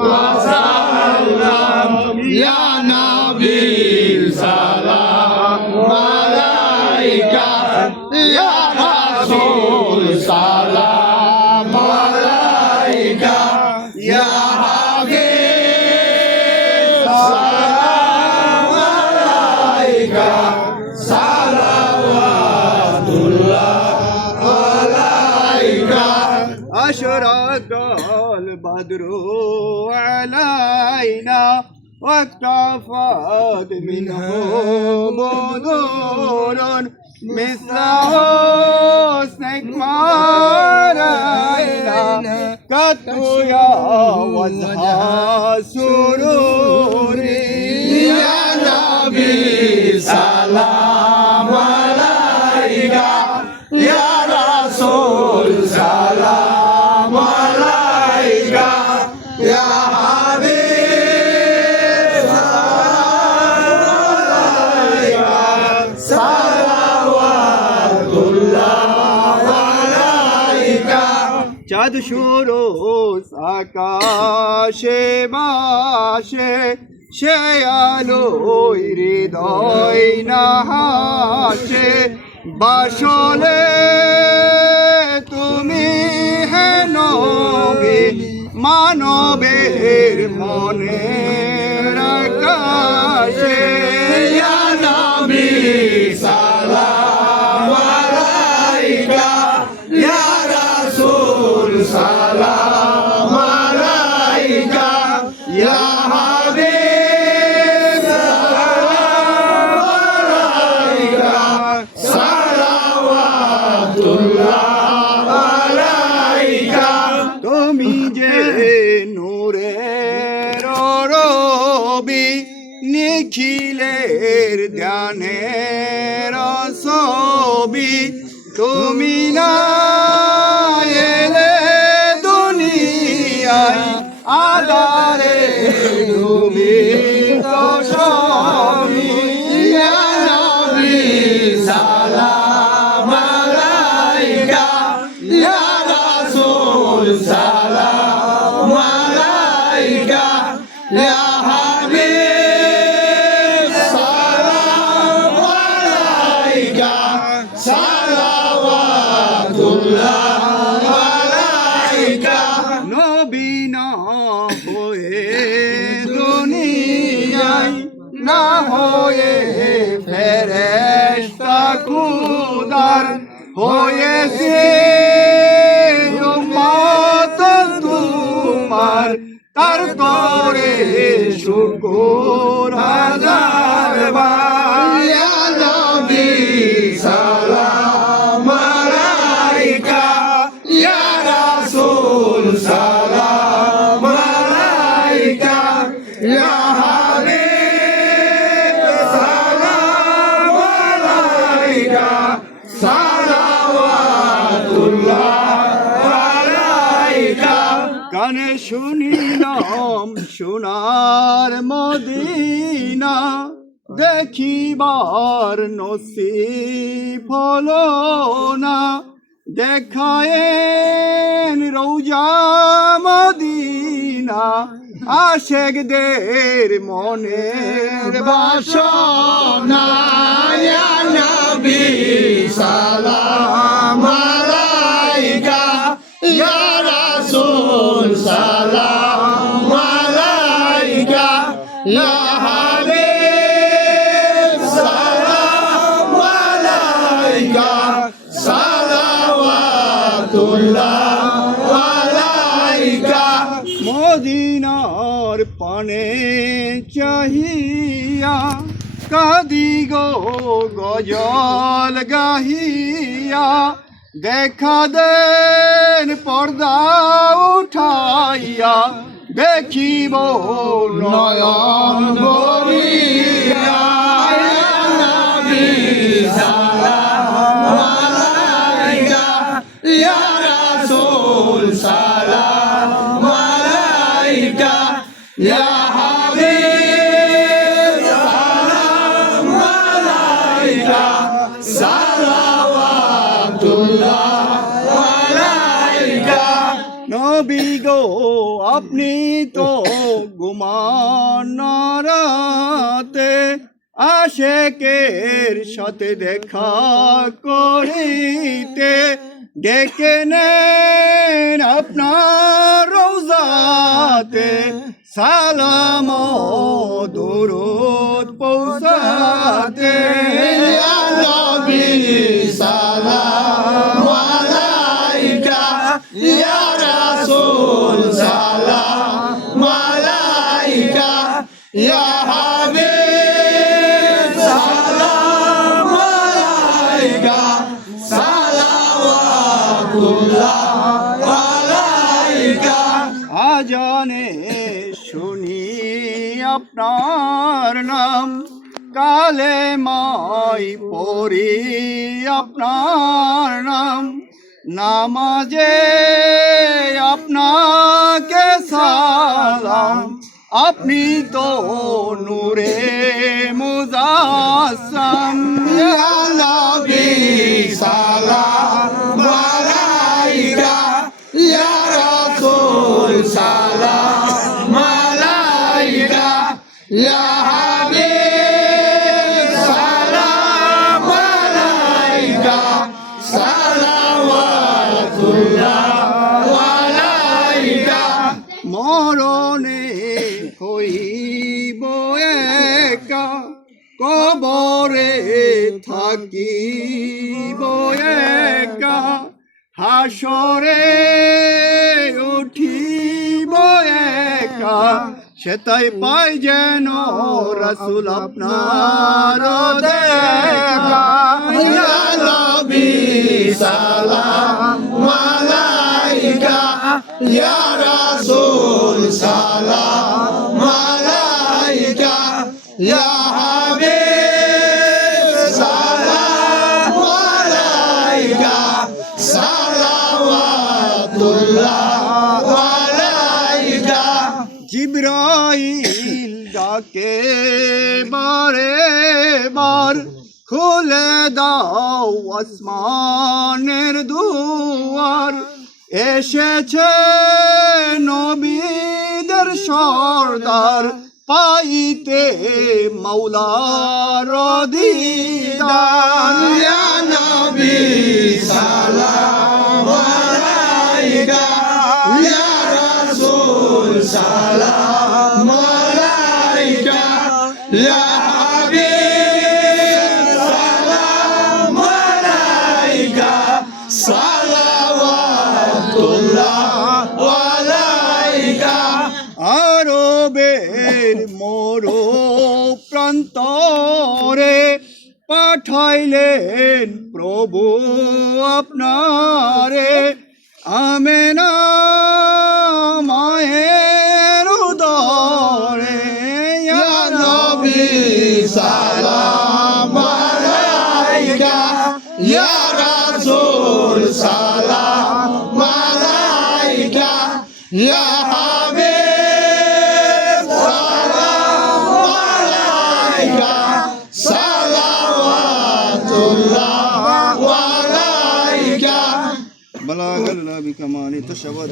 ওয়াসাল্লাম ইয়া নবী সালাম আলাইকা ইয়া রাসূল সালাম আলাইকা ইয়া হাবিব সালাম আলাইকা সালাওয়াতুল্লাহ আলাইকা أشرق البدر علينا واكتفت منه بدور مثل حسنك ما رأينا قط يا وجه سروري يا نبي سلام عليك يا رسول سلام عليك يا حبيب سلام عليك صلوات الله عليك চাঁদ সুরস আকাশে বাসে সে আলোয় হৃদয় না হাসে বাসলে তুমি হে নবী মানবের মনের আকাশে ইয়া নবী সালাম আলাইকা ইয়া রাসূল সালাম আলাইকা ইয়া হাবিব সালাম আলাইকা সালাওয়াতুল্লাহ আলাইকা তুমি যে নূরের রবি নিখিলের ধ্যানের ছবি তুমি না এলে দুনিয়ায় আধারে তুমি তো সবই ইয়া নবী সালাম আলাইকা ইয়া রাসূল সালাম আলাইকা ইয়া হাবিব সালাম আলাইকা সালাওয়াতুল্লাহ আলাইকা নবী না হয়ে দুনিয়ায় না হয়ে ফেরেশতা খুদার হয়েছে উম্মত তোমার তার করে শুকর হাজার বার ইয়া নবী সালাম আলাইকা ইয়া রাসূল সালাম আলাইকা ইয়া হাবিব সালাম আলাইকা সালাওয়াতুল্লাহ আলাইকা কানে শুনিলাম সোনার মদিনা দেখিবার নসিব হলো না দেখায়েন রওজা মদিনা আশেকদের মনের বাসনা ইয়া নবী সালাম আলাইকা ইয়া রাসূল সালাম আলাইকা ইয়া হাবিব সালাম আলাইকা সালাওয়াতুল্লাহ আলাইকা মদিনার পানে চাহিয়া কাদি গো গজল গাহিয়া দেখা দেন পর্দা উঠাইয়া দেখিব নয়ন ভরিয়া ইয়া নবী সালাম আলাইকা ইয়া রাসূল সালাম আলাইকা ইয়া হাবিব সালাম আলাইকা সালাওয়াতুল্লাহ আলাইকা নবী গো আপনি তো ঘুমান না রাতে আশেকের সাথে দেখা করিতে ডেকে নেন আপনার রোজাতে সালাম ও দুরূদ পৌঁছাতে ইয়া নবী সালাম আলাইকা ইয়া রাসূল সালাম আলাইকা ইয়া হাবিব সালাম আলাইকা সালাওয়াতুল্লাহ আলাইকা আজানে শুনি আপনার নাম কালে মাই পড়ি আপনার নাম নামাজে আপনাকে সালাম আপনি তো নূরে মুজাসসাম ইয়া নবী সালাম আলাইকা ইয়া রাসূল সালাম আলাইকা ইয়া হাবিব সালাম আলাইকা সালাওয়াতুল্লাহ আলাইকা মরণে হইব একা কবরে থাকিব একা হাসরে উঠিব একা সেটাই পাই যেন রাসূল আপনার দেখা ইয়া নবী সালাম আলাইকা ইয়া রাসূল সালাম আলাইকা ইয়া হাবিব সালাম আলাইকা সালাওয়াতুল্লাহ আলাইকা জিবরাইল ডাকে বারে বার খুলে দাও আসমানের দুয়ার এসেছে নবীদের সর্দার পাইতে মাওলার দিদার ইয়া নবী সালাম আলাইকা ইয়া রাসূল সালাম আলাইকা ইয়া হাবিব সালাম আলাইকা সালাওয়াতুল্লাহ আলাইকা আরবের মরু প্রান্তরে পাঠাইলেন প্রভু আপনারে আমেনা মায়ের উদরে ইয়া নবী সালাম আলাইকা ইয়া রাসূল সালাম আলাইকা ইয়া হাবিব সালাম আলাইকা সালাওয়াতুল্লাহ আলাইকা بلغ الله بكمال تشبه